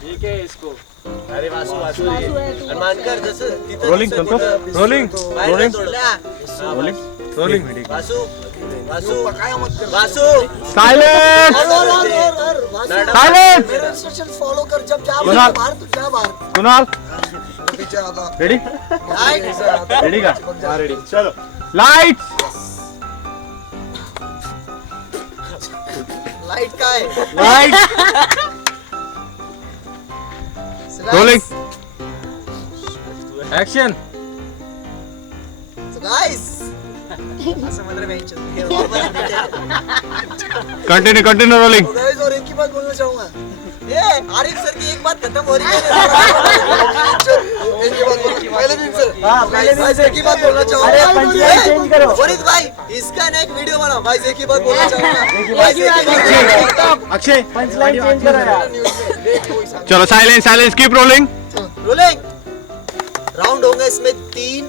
ठीक आहे इसको अरे वासू हनुमानकर जसं rolling rolling rolling rolling rolling Vasu Vasu Vasu silence silence मेरे इंस्ट्रक्शंस फॉलो कर जब जा कुणाल बाहर तो जा बाहर कुणाल पीछे आता रेडी रेडी का हां रेडी चलो लाइट्स लाइट का है लाइट रोलिंग एक्शन गाइस समझ रहे हैं कंटिन्यू कंटिन्यू रोलिंग गाइस और एक ही बात बोलना चाहूंगा ये आरिफ सर की एक बात खत्म हो रही है एक ही बात पहले दिन सर हां पहले दिन से एक ही बात बोलना चाहूंगा अरे पंचलाइन चेंज करो वरिद भाई इसका ना एक वीडियो बनाओ भाई एक ही बात बोलना चाहूंगा अक्षय पंचलाइन चेंज करो यार चलो silence silence keep rolling rolling round होंगे इसमें 3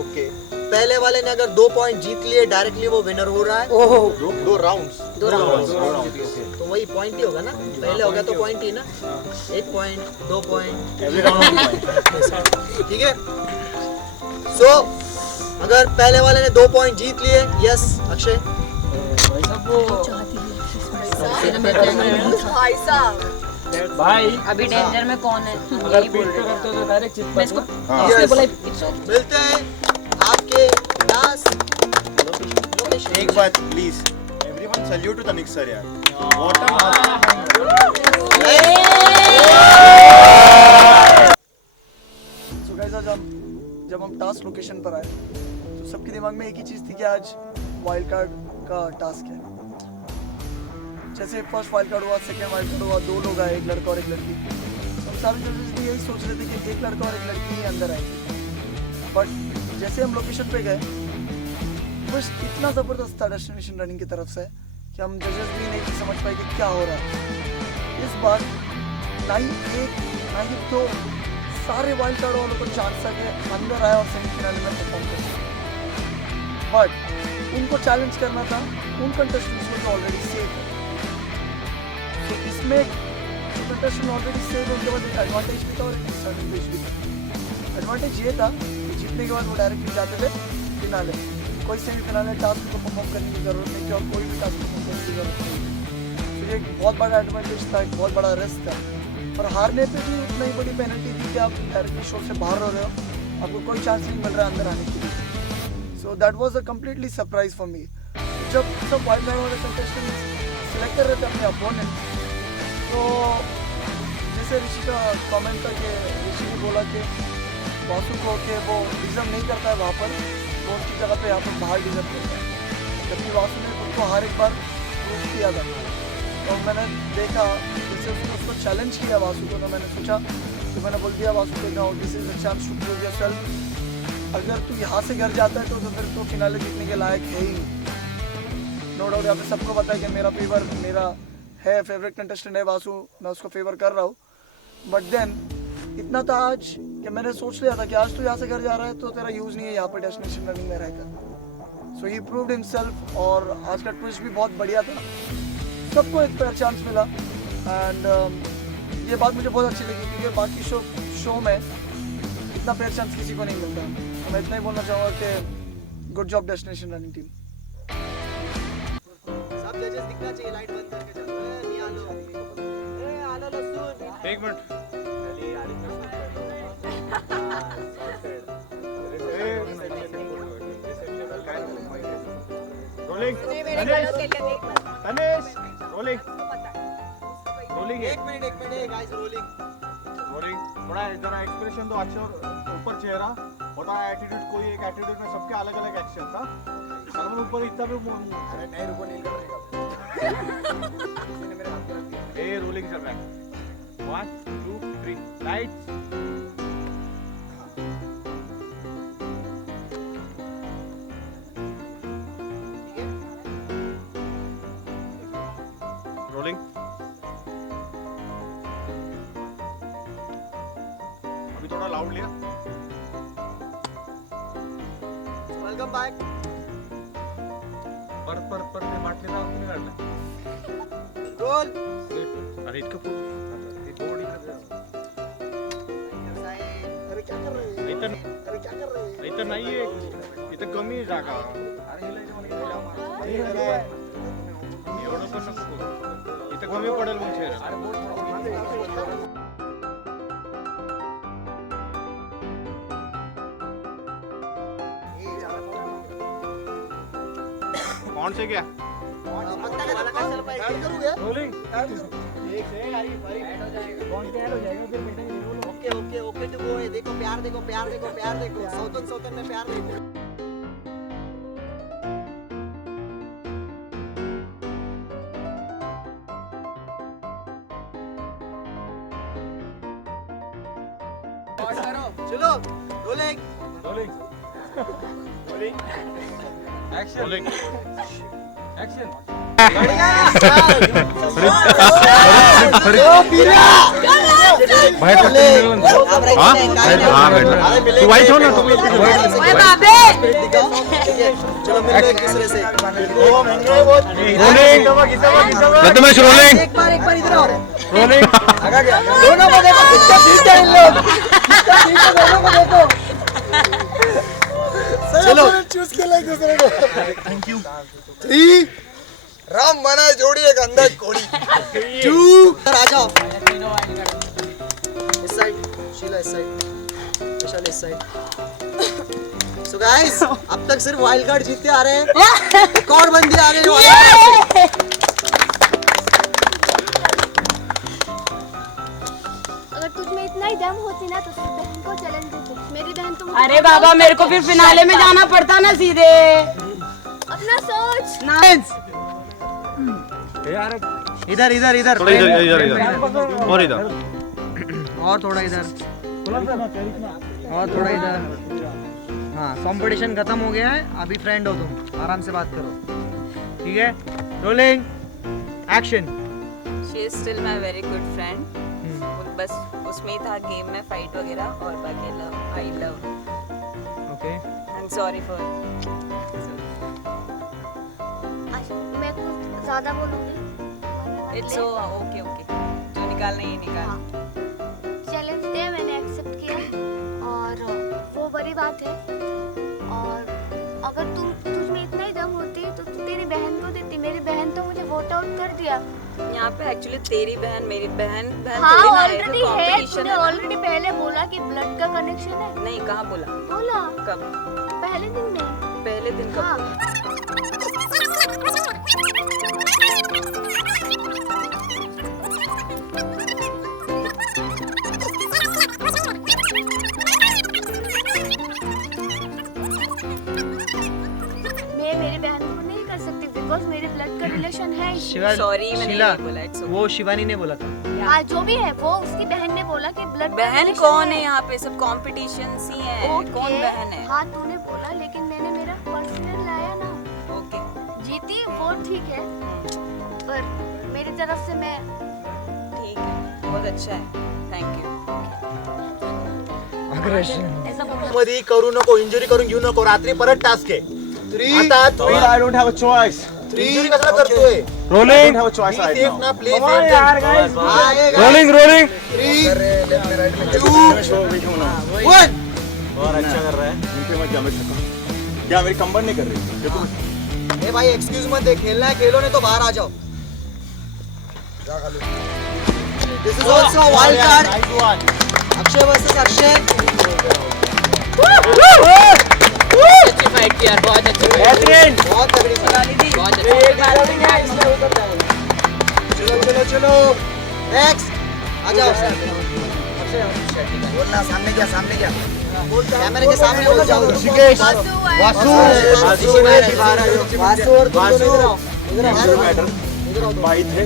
ओके पहले वाले ने अगर 2 पॉइंट जीत लिए डायरेक्टली वो विनर हो रहा है ओहो दो राउंड्स तो वही पॉइंट ही होगा ना पहले हो गया तो पॉइंट ही ना 1 पॉइंट 2 पॉइंट ठीक है सो अगर पहले वाले ने 2 पॉइंट जीत लिए यस अक्षय भाई अभी डेंजर में कौन है अगर पीट पे करते हो तो डायरेक्ट चिप पर मिलते हैं आपके लास्ट लोकेशन एक बात please everyone salute to the mixer यार व्हाट अ सो गाइस आज जब हम टास्क लोकेशन पर आए तो सबके दिमाग में एक ही चीज थी कि आज वाइल्ड कार्ड का टास्क है जैसे फर्स्ट वाइल्ड कार्ड हुआ सेकंड वाइल्ड कार्ड हुआ 2 लोग आए एक लड़का और एक लड़की हम सारे जजेस भी यही सोच रहे थे कि एक लड़का और एक लड़की ही अंदर आएंगे बट जैसे हम लोकेशन पे गए बस इतना ज़बरदस्त था डेस्टिनेशन रनिंग की तरफ से कि हम जजेस भी नहीं समझ पाए कि क्या हो रहा है इस बार ना ही तो सारे वाइल्ड कार्ड वालों को चांस था कि अंदर आए और सेमीफाइनल में परफॉर्म कर बट उनको चैलेंज करना था उन कंटेस्टेंट्स को जो ऑलरेडी सेफ है तो इसमें कंटेस्टेंट ऑलरेडी सेफ है उनके पास एक एडवांटेज भी था और एक डिसएडवांटेज भी था एडवांटेज ये था कि जीतने के बाद वो डायरेक्टली जाते थे फिनाले कोई सेमीफाइनल टास्क को परफॉर्म करने की ज़रूरत नहीं थी और कोई भी टास्क परफॉर्म करने की ज़रूरत नहीं तो ये एक बहुत बड़ा एडवांटेज था एक बहुत बड़ा रिस्क था और हारने पे भी उतना ही बड़ी पेनल्टी थी कि आप डायरेक्टली शो से बाहर हो रहे हो आपको कोई चांस नहीं मिल रहा है अंदर आने के लिए so that was a completely surprise for me जब सब वाइल्ड कार्ड वाले कंटेस्टेंट सिलेक्ट कर रहे थे अपने अपोनेंट तो जैसे ऋषि का कमेंट था कि ऋषि ने बोला कि वासु को कि वो डिजर्व नहीं करता है वहाँ पर वो उसकी जगह पे यहाँ पर बाहर डिजर्व करता है जबकि वासु ने खुद को हर एक बार प्रूव किया था तो मैंने देखा जैसे उसको चैलेंज किया वासु को तो मैंने सोचा तो मैंने बोल दिया वासु को no this is a chance to prove yourself अगर तू यहाँ से घर जाता है तो फिर तो फिनाले जीतने के लायक है ही नो डाउट यहाँ पे सबको पता है कि मेरा फेवरेट कंटेस्टेंट है वासु मैं उसको फेवर कर रहा हूँ बट देन इतना था आज कि मैंने सोच लिया था कि आज तू यहाँ से घर जा रहा है तो तेरा यूज नहीं है यहाँ पे डेस्टिनेशन रनिंग में रहकर। सो ही प्रूव्ड हिमसेल्फ और आज का ट्विस्ट भी बहुत बढ़िया था, सबको एक फेयर चांस मिला एंड ये बात मुझे बहुत अच्छी लगी क्योंकि बाकी शो में इतना फेयर चांस किसी को नहीं मिलता। तो मैं इतना ही बोलना चाहूँगा कि good job destination running team. सब जजेस दिखना चाहिए, लाइट बंद करके चलो। नहीं आलो लसून। एक minute. Rolling Tanesh rolling rolling एक मिनट गाइस, रोलिंग। रोलिंग थोड़ा जरा एक्सप्रेशन दो अच्छा और ऊपर चेहरा थोड़ा एटीट्यूड, कोई एक एटीट्यूड में सबके अलग अलग एक्शन था। सलमान ऊपर इतना भी अरे नहीं रुको, नहीं कर रहेगा। किसी ने मेरे हाथ पे रख दिया। ए रोलिंग चल रहा है 1 2 3 लाइट्स। रोलिंग अभी थोड़ा लाउड लिया। Welcome back. पर ते बाटली ना तुम्ही काढला रोल। अरे इतकं थोडी अरे क्या कर रहे हैं? इथं अरे क्या कर रहे हैं? इथं नाहीये, इथं कमी आहे जागा। एवढं पण नको करू, इथं कमी पडेल मग चेहरा। कौन से क्या पत्ता का लगा चल पाएगा। करूँ क्या? Rolling okay okay to go है। देखो प्यार, देखो प्यार, देखो प्यार, देखो सौतन में प्यार देखो। चलो रोलिंग। रोलिंग बाहेर तू वाईट हो ना चलो मिलते हैं एक दूसरे से। रोलिंग लतमेश रोलिंग एक बार इधर आओ। रोलिंग दोनों को देखो कितना बीट है इन लोग, कितना बीट है दोनों को देखो। चलो चूज के लाइक दूसरे को। Thank you. 3 राम बना जोड़ी एक अंदाज कोड़ी। 2 आ जाओ इस साइड, शीला इस साइड, विशाल इस साइड। सो गाइस अब तक सिर्फ वाइल्ड कार्ड जीतते आ रहे हैं, एक और बंदी आ रही है। अगर तुझ में इतना ही दम होती ना तो तेरी बहन को चैलेंज देती। मेरी बहन तो अरे बाबा मेरे को फिर फिनाले में जाना पड़ता ना सीधे। अपना सोच। इधर इधर इधर थोड़ा इधर और इधर और थोड़ा इधर और थोड़ा इधर। हाँ कंपटीशन खत्म हो गया है, अभी फ्रेंड हो तुम, आराम से बात करो, ठीक है? Rolling action. She is still my very good friend. बस उसमें ही था गेम में फाइट वगैरह और बाकी love, I love. Okay I am sorry for. मैं कुछ ज्यादा बोलूंगी। इट्स ओके ओके, जो निकालना ये निकाल। चैलेंज दिया, मैंने एक्सेप्ट किया और वो बड़ी बात है। और अगर तुझ में इतना ही दम होती तो तू तेरी बहन को देती। मेरी बहन तो मुझे वोट आउट कर दिया। यहाँ पे एक्चुअली तेरी बहन मेरी बहन हाँ थोड़ी ना है, ऑलरेडी तो है। competition तूने है ना। ऑलरेडी पहले बोला कि ब्लड का कनेक्शन है। नहीं कहाँ बोला? बोला कब? पहले दिन में। पहले दिन कब? हाँ मैं मेरी बहन को नहीं कर सकती बिकॉज मेरे ब्लड का रिलेशन है। सॉरी मैंने शीला, नहीं बोला। इट्स वो शिवानी ने बोला था। हाँ जो भी है वो उसकी बहन ने बोला कि ब्लड बहन कौन है यहाँ पे? सब कॉम्पिटिशन ही है। कौन बहन है? हाँ तूने बोला लेकिन मैंने मेरा पर्सनल लाया ना। ओके जीती वो ठीक है पर मेरी तरफ से मैं ठीक है, बहुत अच्छा है, थैंक थैंक यू। मध्ये करू नको, इंजुरी करून घेऊ नको. रात्री परत टास्क आहे. आता तू I don't have a choice. Injury कशाला करतोय? I don't have a choice right safe now. ना, प्ले सेफ. रोलिंग रोलिंग और अच्छा कर रहा है. नीचे मत जा, मैं थका. क्या मेरी कंबर नहीं कर रही? देखो ए भाई एक्सक्यूज मत दे, खेलना है खेलो, नहीं तो बाहर आ जाओ. This is also wild card. Akshay versus Akshay. अच्छी फाइट की यार, बहुत अच्छी फाइट. बहुत तगड़ी fight. बहुत अच्छी. चलो चलो नेक्स्ट आ जाओ. बोलना, सामने क्या, सामने क्या, कैमरे के सामने बोल जाओ. ऋषिकेश, वासु, वासु और वासु इधर आओ. भाई थे.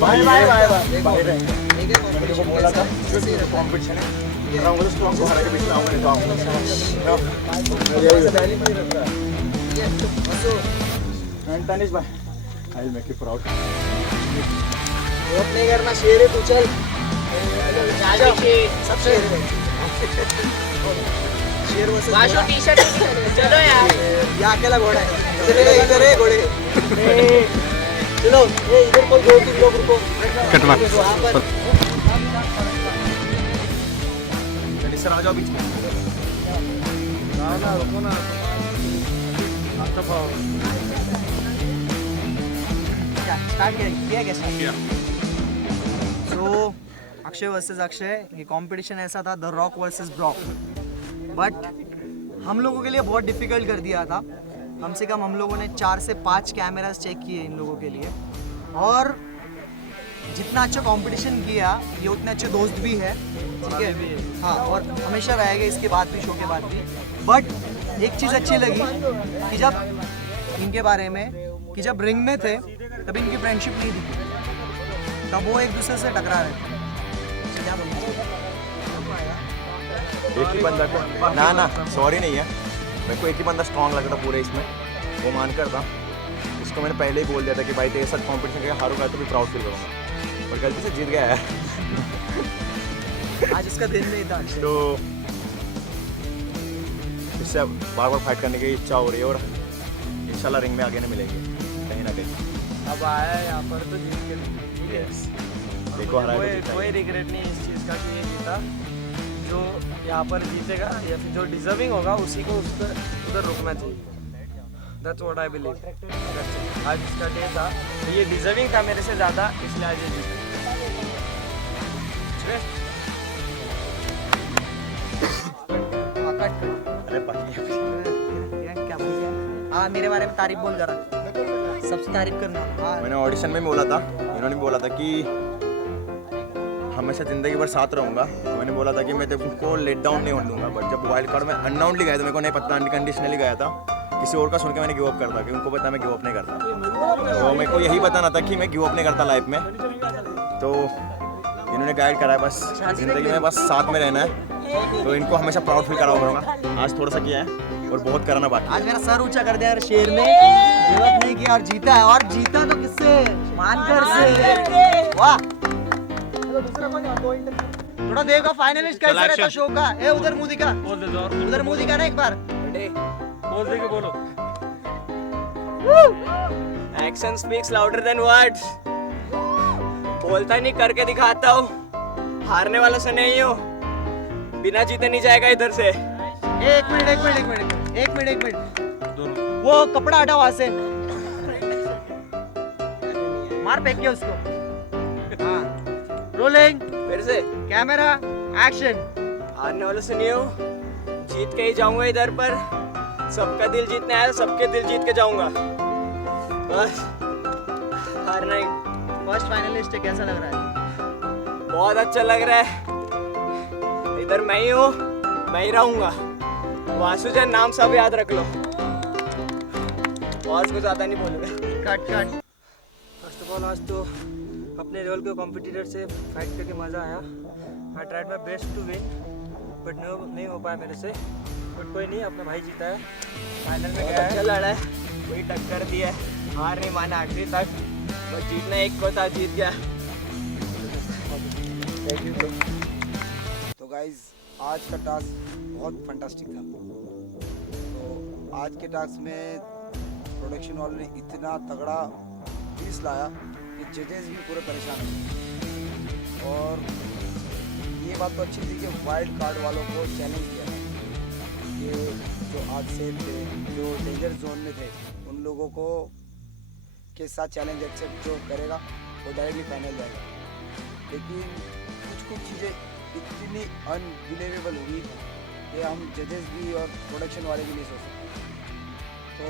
भाई रहे. मैंने देखो बोला था कंपटीशन है. रहूंगा तो स्ट्रॉन्ग को हरा के बीच में आऊंगा, नहीं तो आऊंगा. And Tanish bhai, I'll make you proud. नहीं करना, शेर है तू. चल सब शेर है. शेर वर्सेस वाशो टी-शर्ट चलो यार. ये अकेला घोड़ा है. चले इधर है घोड़े. चलो ये इधर कोई दो तीन लोग रुको. कट मार. वहाँ पर Tanish sir आ जाओ बीच में. ना रुको ना. क्या स्टार्ट किया क्या स्टार्ट किया. सो अक्षय वर्सेस अक्षय, ये कंपटीशन ऐसा था, the rock versus Brock. But हम लोगों के लिए बहुत डिफिकल्ट कर दिया था. कम से कम हम लोगों ने 4 से 5 कैमरास चेक किए इन लोगों के लिए. और जितना अच्छा कंपटीशन किया, ये उतने अच्छे दोस्त भी है. ठीक है, हाँ, और हमेशा रहेगा इसके बाद भी, शो के बाद भी. बट एक चीज़ अच्छी लगी कि जब इनके बारे में कि जब रिंग में थे तब इनकी फ्रेंडशिप नहीं दिखी, तब वो एक दूसरे से टकरा रहे थे. क्या बोलूं? एक ही बंदा को ना सॉरी नहीं है. मेरे को एक ही बंदा स्ट्रॉन्ग लग रहा था पूरे इसमें, वो मानकर था. उसको मैंने पहले ही बोल दिया था कि भाई तेरे साथ कॉम्पिटिशन के हारूंगा तो भी प्राउड फील करूँगा, और गलती से जीत गया है. आज इसका दिन नहीं था. तो इससे बार बार फाइट करने की इच्छा हो रही है, और इंशाल्लाह रिंग में आगे नहीं मिलेगी कहीं ना कहीं. अब आया है यहाँ पर तो जीत के. यस, देखो हरा कोई रिग्रेट नहीं इस चीज़ का कि ये जीता. जो यहाँ पर जीतेगा या फिर जो डिजर्विंग होगा उसी को उधर रुकना चाहिए. That's what I believe. आज इसका डे था, तो ये डिजर्विंग था मेरे से ज़्यादा, इसलिए आज ये जीता. अरे क्या बोल गया? हाँ, मेरे बारे में तारीफ बोल जरा. सबसे तारीफ करना. हाँ, मैंने ऑडिशन में बोला था, इन्होंने बोला था कि हमेशा ज़िंदगी भर साथ रहूँगा. मैंने बोला था कि मैं तुमको लेट डाउन नहीं होने दूंगा. बट जब वाइल्ड कार्ड में अननाउंसली गया था, मेरे को नहीं पता, अनकंडीशनली गया था. किसी और का सुन के मैंने गिव अप कर था कि उनको पता मैं गिव अप नहीं करता. तो मेरे को यही बताना था कि मैं गिव अप नहीं करता लाइफ में. तो इन्होंने गाइड करा है, बस ज़िंदगी में बस साथ में रहना है. तो इनको हमेशा प्राउड फील करा करूँगा. आज थोड़ा सा किया है और बहुत कराना बाकी. आज मेरा सर ऊंचा कर दिया यार शेर ने. गिव नहीं किया और जीता है. और जीता तो किससे? मानकर से. वाह. थोड़ा देखो फाइनलिस्ट कैसा रहता शो का. ए उधर मुंह दिखा, उधर मुंह दिखा ना एक बार. बोल दे के बोलो. Action speaks louder than words. बोलता नहीं, करके दिखाता हूँ. हारने वाला से नहीं हो, बिना जीते नहीं जाएगा इधर से. एक मिनट. वो कपड़ा हटा वहां से. मार फेंक के उसको. हाँ, रोलिंग. फिर से कैमरा एक्शन. हारने वाले से नहीं हो, जीत के ही जाऊंगा इधर पर. सबका दिल जीतने आया, सबके दिल जीत के जाऊंगा. बस हारना ही. फर्स्ट फाइनलिस्ट है, कैसा लग रहा है? बहुत अच्छा लग रहा है. इधर मैं ही हूँ, मैं ही रहूंगा. वासुजन नाम सब याद रख लो, और कुछ ज्यादा नहीं बोलूँगा. कट. फर्स्ट ऑफ ऑल आज तो अपने लेवल के कॉम्पिटिटर से फाइट करके मज़ा आया. I tried my best to win, but नहीं हो पाया मेरे से. बट कोई नहीं, अपना भाई जीता है, फाइनल में गया अच्छा है. लड़ा है, कोई टक्कर दी है. हार नहीं माना आखिरी तक, बस जीतना एक को था, जीत गया. Thank you. गाइज आज का टास्क बहुत फंटास्टिक था। तो आज के टास्क में प्रोडक्शन वालों ने इतना तगड़ा ट्विस्ट लाया कि जजेस भी पूरे परेशान हो। और ये बात तो अच्छी थी कि वाइल्ड कार्ड वालों को चैलेंज दिया था कि जो आज सेफ थे, जो डेंजर जोन में थे, उन लोगों को के साथ चैलेंज एक्सेप्ट जो करेगा वो डायरेक्टली फाइनल जाएगा। लेकिन कुछ चीज़ें इतनी अनबिलीवेबल हुई कि हम जजेस भी और प्रोडक्शन वाले भी नहीं सोच सकते। तो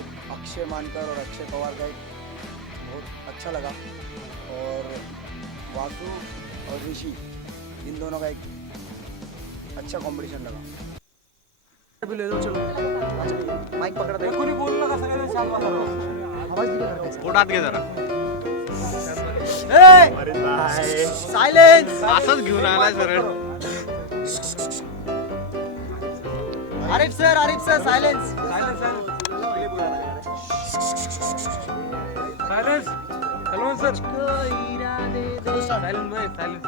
एक अक्षय मानकर और अक्षय पवार का एक बहुत अच्छा लगा, और वासु और ऋषि इन दोनों का एक अच्छा कंपटीशन लगा। ले दो चलो, माइक पकड़ दे। कोई बोल लगा सगळ्यांना शांत वाला आवाज दिला करते पोटात घे जरा सायलेन्स असंच घेऊन आलाय सरळ Arif sir silence silence Salman sir silence भाई सायलेन्स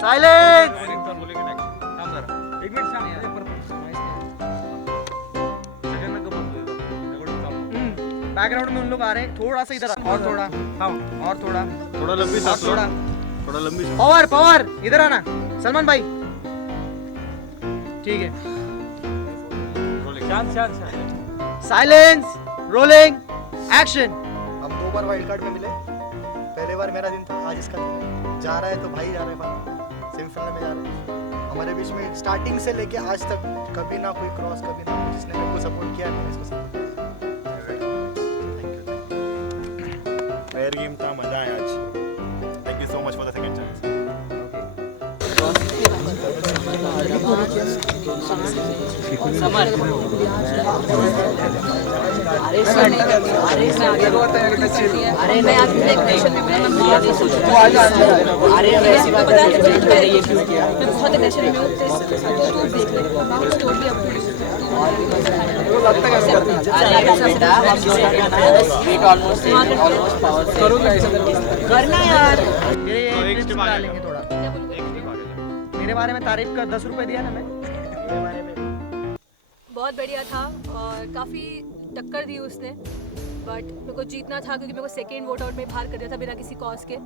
सायलेन्स बोलेंगे नेक्स्ट थांब जरा 1 मिनिट थांब बैकग्राउंड में उन लोग आ रहे हैं, थोड़ा सा इधर और थोड़ा, हाँ और थोड़ा, थोड़ा लंबी सांस लो, थोड़ा थोड़ा लंबी सांस। पवार इधर आना, सलमान भाई ठीक है। Silence, rolling, action. हम 2 बार वाइल्ड कार्ड में मिले। पहले बार मेरा दिन था, आज इसका दिन है। जा रहा है तो भाई जा रहा है, सेमीफाइनल में जा रहा है। हमारे बीच में स्टार्टिंग से लेके आज तक कभी ना कोई क्रॉस, कभी ना जिसने मेरे को सपोर्ट किया मैंने इसको सपोर्ट किया। फेयर गेम था, मजा आया आज। Thank you so much for the second chance. अरे मैं आज डेकोरेशन में मैं बहुत सोच रहा था। अरे वैसे ही पता है मैंने ये क्यों किया, मैं बहुत टेंशन में हूं। तो देख ले बाकी स्टोरी अपनी करना यार। डालेंगे थोड़ा, मेरे बारे में तारीफ का 10 रुपए दिया ना मैं। बहुत बढ़िया था और काफ़ी टक्कर दी उसने, बट मेरे को जीतना था क्योंकि मेरे को सेकेंड वोट आउट में बाहर कर दिया था बिना किसी कॉज के।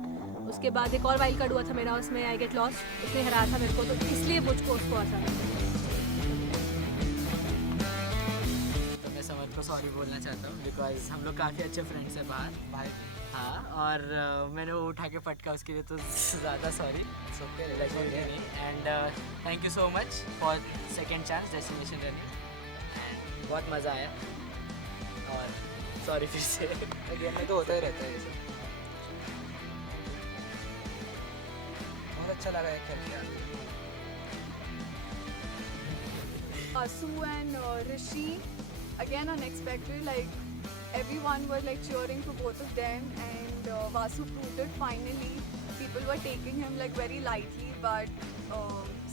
उसके बाद एक और वाइल्ड कार्ड हुआ था मेरा, उसमें आई गेट लॉस्ट, उसने हराया था मेरे को, तो इसलिए मुझको उसको आता है। तो मैं समर को सॉरी बोलना चाहता हूँ बिकॉज हम लोग काफ़ी अच्छे फ्रेंड्स हैं बाहर भाई। हाँ, और मैंने वो उठा के पटका उसके लिए तो ज़्यादा sorry. And thank you so much for second chance destination running, and बहुत मज़ा आया। और सॉरी फिर से, गेम में तो होता ही रहता है ये सब। बहुत अच्छा लगा ये खेल के। Asu and Rishi, again unexpected, like everyone was like cheering for both of them, and Vasu proved it finally. People were taking him like very lightly, but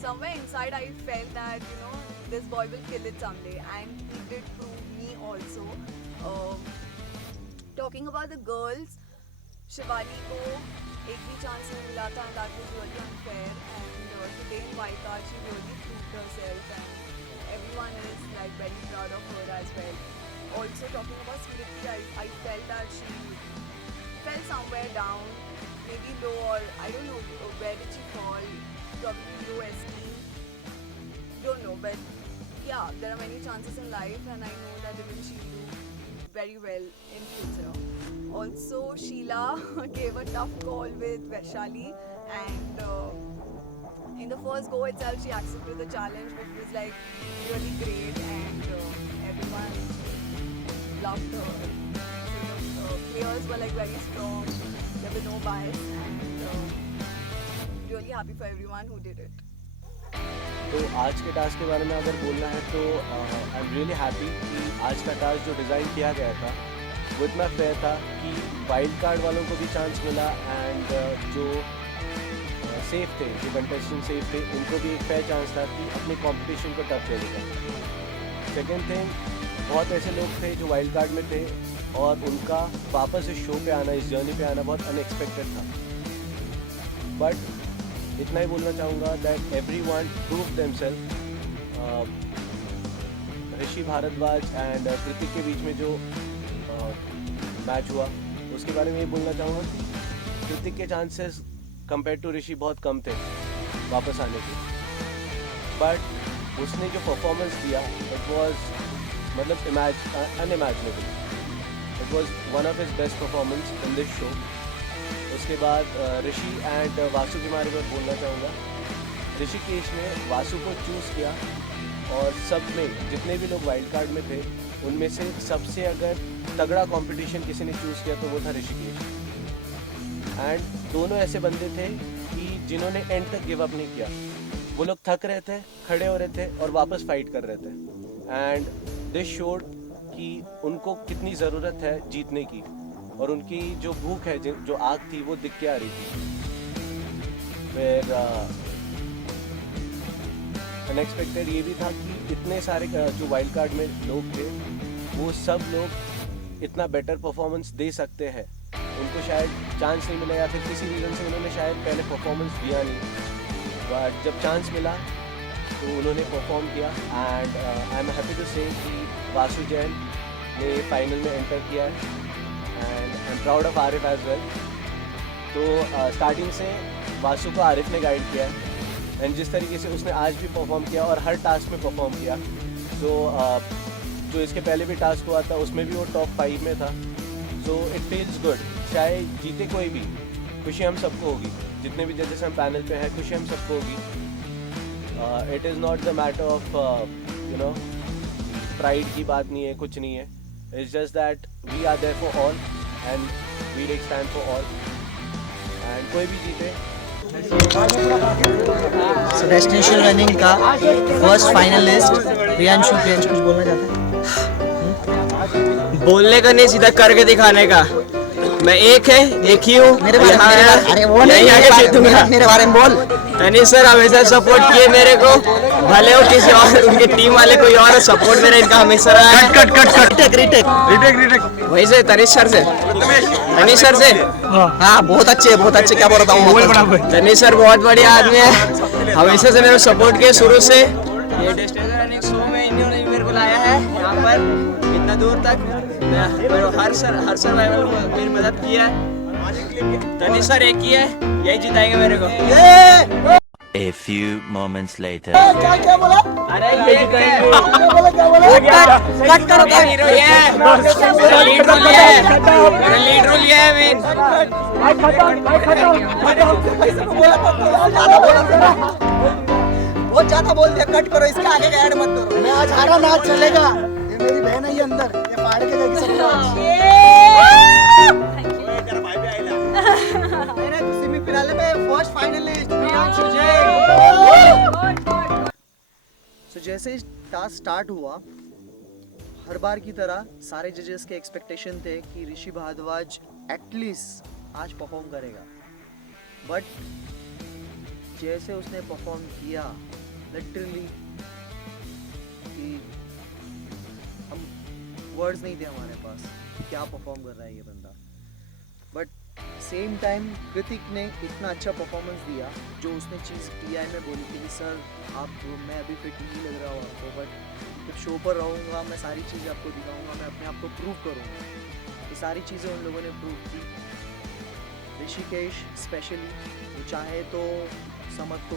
somewhere inside I felt that, you know, this boy will kill it someday, and he did prove me also. Talking about the girls, Shivali ko ek bhi chance nahi mila tha, and that was really unfair, and today in White Card she really proved herself, and everyone is like very proud of her as well. Also talking about Smriti, I felt that she fell somewhere down, maybe low, or I don't know where did she fall, probably low esteem, don't know, but yeah, there are many chances in life, and I know that even she'll do very well in future. Also Sheila gave a tough call with Vaishali, and in the first go itself she accepted the challenge, which was like really great, and everyone loved her. So the players were like very strong, there was no bias, and really happy for everyone who did it. तो आज के task के बारे में अगर बोलना है तो आई एम रियली हैप्पी कि आज का टास्क जो डिज़ाइन किया गया था वो इतना फेयर था कि वाइल्ड कार्ड वालों को भी चांस मिला, एंड जो सेफ थे, जो कंटेस्टेंट सेफ थे, उनको भी एक फेयर चांस था कि अपने कंपटीशन को टफ देने का। सेकेंड थिंग, बहुत ऐसे लोग थे जो वाइल्ड कार्ड में थे और उनका वापस इस शो पे आना, इस जर्नी पे आना बहुत अनएक्सपेक्टेड था, बट इतना ही बोलना चाहूँगा that everyone prove themself. Rishi Bhardwaj and Kritik के बीच में जो मैच हुआ उसके बारे में ये बोलना चाहूँगा कि कृतिक के चांसेस कंपेयर टू ऋषि बहुत कम थे वापस आने के, बट उसने जो परफॉर्मेंस दिया इट वाज मतलब unimaginable. It was one of his best performance in this show. उसके बाद ऋषि एंड वासु के बारे में बोलना चाहूँगा। ऋषिकेश ने वासु को चूज़ किया और सब में जितने भी लोग वाइल्ड कार्ड में थे उनमें से सबसे अगर तगड़ा कंपटीशन किसी ने चूज़ किया तो वो था ऋषिकेश। एंड दोनों ऐसे बंदे थे कि जिन्होंने एंड तक गिव अप नहीं किया। वो लोग थक रहे थे, खड़े हो रहे थे और वापस फाइट कर रहे थे। एंड दिस शोड कि उनको कितनी ज़रूरत है जीतने की और उनकी जो भूख है, जो आग थी वो दिख के आ रही थी। फिर अनएक्सपेक्टेड ये भी था कि इतने सारे जो वाइल्ड कार्ड में लोग थे वो सब लोग इतना बेटर परफॉर्मेंस दे सकते हैं। उनको शायद चांस नहीं मिला या फिर किसी रीज़न से उन्होंने शायद पहले परफॉर्मेंस दिया नहीं, बट जब चांस मिला तो उन्होंने परफॉर्म किया। And I am happy to say कि वासु जैन ने फाइनल में एंटर किया है and I am proud of Arif as well. तो स्टार्टिंग से वासु को आरिफ ने गाइड किया है एंड जिस तरीके से उसने आज भी परफॉर्म किया और हर टास्क में परफॉर्म किया, तो जो इसके पहले भी टास्क हुआ था उसमें भी वो टॉप 5 में था। So it feels good. चाहे जीते कोई भी, खुशी हम सबको होगी। जितने भी जजेस हम पैनल पे हैं, खुशी हम सबको होगी। It is not the matter of you know pride की बात नहीं है, कुछ नहीं है। It's just that we are there for all and we take stand for all and कोई भी जीते। So, डेस्टिनेशन रनिंग का फर्स्ट फाइनलिस्ट प्रियांशु कुछ बोलना चाहता है? बोलने का नहीं, सीधा करके दिखाने का। मैं एक ही हूँ। मेरे बारे में बोल। तनी सर हमेशा सपोर्ट किए मेरे को, भले हो किसी और उनके टीम वाले कोई और सपोर्ट मेरा इनका हमेशा रहा है। कट वही से तनीश सर से हाँ बहुत अच्छे क्या बोल रहा हूँ। तनीश सर बहुत बढ़िया आदमी है, हमेशा से मेरे को सपोर्ट किया शुरू से। ये डेस्टिनेशन रनिंग शो में इन्होंने मेरे को लाया है यहाँ पर इतना दूर तक। हर सर्वाइवल में मेरी मदद की है। तनीश सर एक ही है, यही जिताएंगे मेरे को। A few moments later. क्या बोला? अरे ये कट करो हीरो ये मेरा लीड रोल ये है मीन। बहुत ज्यादा बोल दिया, कट करो, इसके आगे का ऐड मत करो। मैं आज हारा ना चलेगा, ये मेरी बहन है ये अंदर, ये फाड़ के जाएगी सेमीफाइनल में फर्स्ट फाइनलिस्ट प्रियांशु जैन। सो जैसे ही टास्क स्टार्ट हुआ, हर बार की तरह सारे जजेस के एक्सपेक्टेशन थे कि ऋषि भारद्वाज एटलीस्ट आज परफॉर्म करेगा, बट जैसे उसने परफॉर्म किया लिटरली कि हम वर्ड्स नहीं थे हमारे पास क्या परफॉर्म कर रहा है ये बंदा। बट सेम टाइम कृतिक ने इतना अच्छा परफॉर्मेंस दिया, जो उसने चीज़ टीआई में बोली थी कि सर मैं अभी फिट नहीं लग रहा हूँ आपको, बट जब शो पर रहूँगा मैं सारी चीज़ें आपको दिखाऊँगा, मैं अपने आप को प्रूव करूँगा। ये सारी चीज़ें उन लोगों ने प्रूव की। ऋषिकेश स्पेशली वो चाहे तो समझ को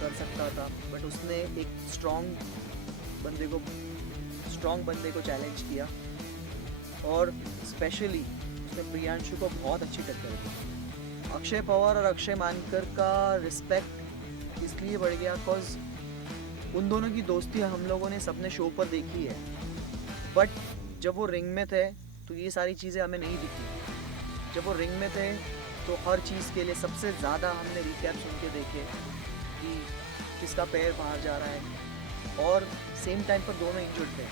कर सकता था, बट उसने एक स्ट्रॉन्ग बंदे को चैलेंज किया और स्पेशली उसने प्रियांशु को बहुत अच्छी टक्कर दी। अक्षय पवार और अक्षय मानकर का रिस्पेक्ट इसलिए बढ़ गया बिकॉज उन दोनों की दोस्ती हम लोगों ने सबने शो पर देखी है, बट जब वो रिंग में थे तो ये सारी चीज़ें हमें नहीं दिखी। जब वो रिंग में थे तो हर चीज़ के लिए सबसे ज़्यादा हमने रिकैप सुन के देखे कि किसका पैर बाहर जा रहा है, और सेम टाइम पर दोनों इंजर्ड थे।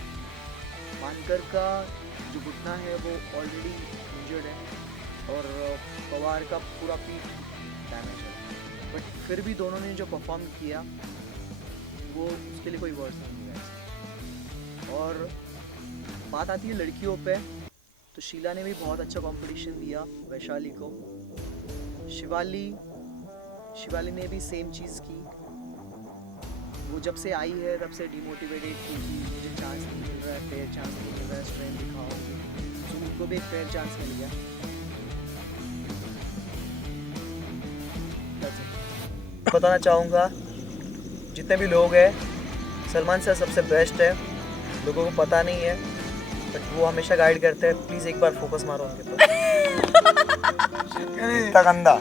मानकर का जो घुटना है वो ऑलरेडी इंजर्ड है और पवार का पूरा पीठ डैमेज है, बट फिर भी दोनों ने जो परफॉर्म किया वो उसके लिए कोई वर्ड्स नहीं है। और बात आती है लड़कियों पे, तो शीला ने भी बहुत अच्छा कंपटीशन दिया वैशाली को। शिवाली शिवाली ने भी सेम चीज़ की। वो जब से आई है तब से डिमोटिवेटेड थी कि मुझे चांस नहीं मिल रहा है, फेयर चांस नहीं मिल रहा है, स्ट्रेंथ दिखाओ। तो उनको भी एक फेयर चांस मिल गया। बताना चाहूँगा जितने भी लोग हैं, सलमान सर सबसे बेस्ट है। लोगों को पता नहीं है बट वो हमेशा गाइड करते हैं। प्लीज़ एक बार फोकस मारो उनके ऊपर। इतना गंदा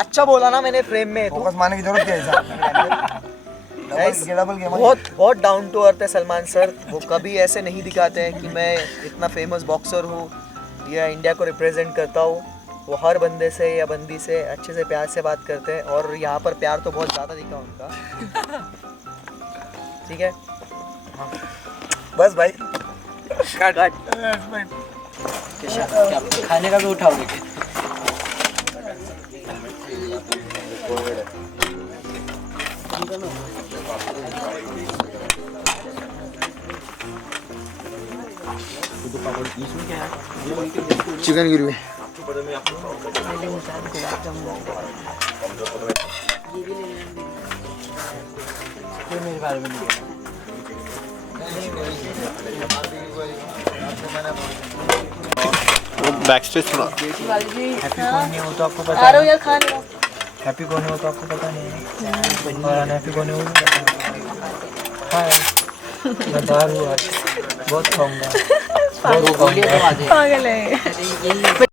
अच्छा बोला ना मैंने फ्रेम में। फोकस मारने की जरूरत क्या है Guys, डबल गेम बहुत डाउन टू अर्थ है सलमान सर। वो कभी ऐसे नहीं दिखाते हैं कि मैं इतना फेमस बॉक्सर हूँ या इंडिया को रिप्रेजेंट करता हूँ। वो हर बंदे से या बंदी से अच्छे से प्यार से बात करते हैं और यहाँ पर प्यार तो बहुत ज़्यादा दिखा उनका। ठीक है, हाँ बस भाई काट क्या खाने का भी उठाओगे क्या? चिकन गिरवी मेरे बारे में नहीं बैक स्टेज थोड़ा हैप्पी कौन नहीं हो तो आपको पता आ रहा हूँ यार, खा नहीं हैप्पी कौन हो तो आपको पता नहीं है और अनहैप्पी कौन हो हाँ मैं बाहर हूँ आज, बहुत खाऊंगा। पागल है।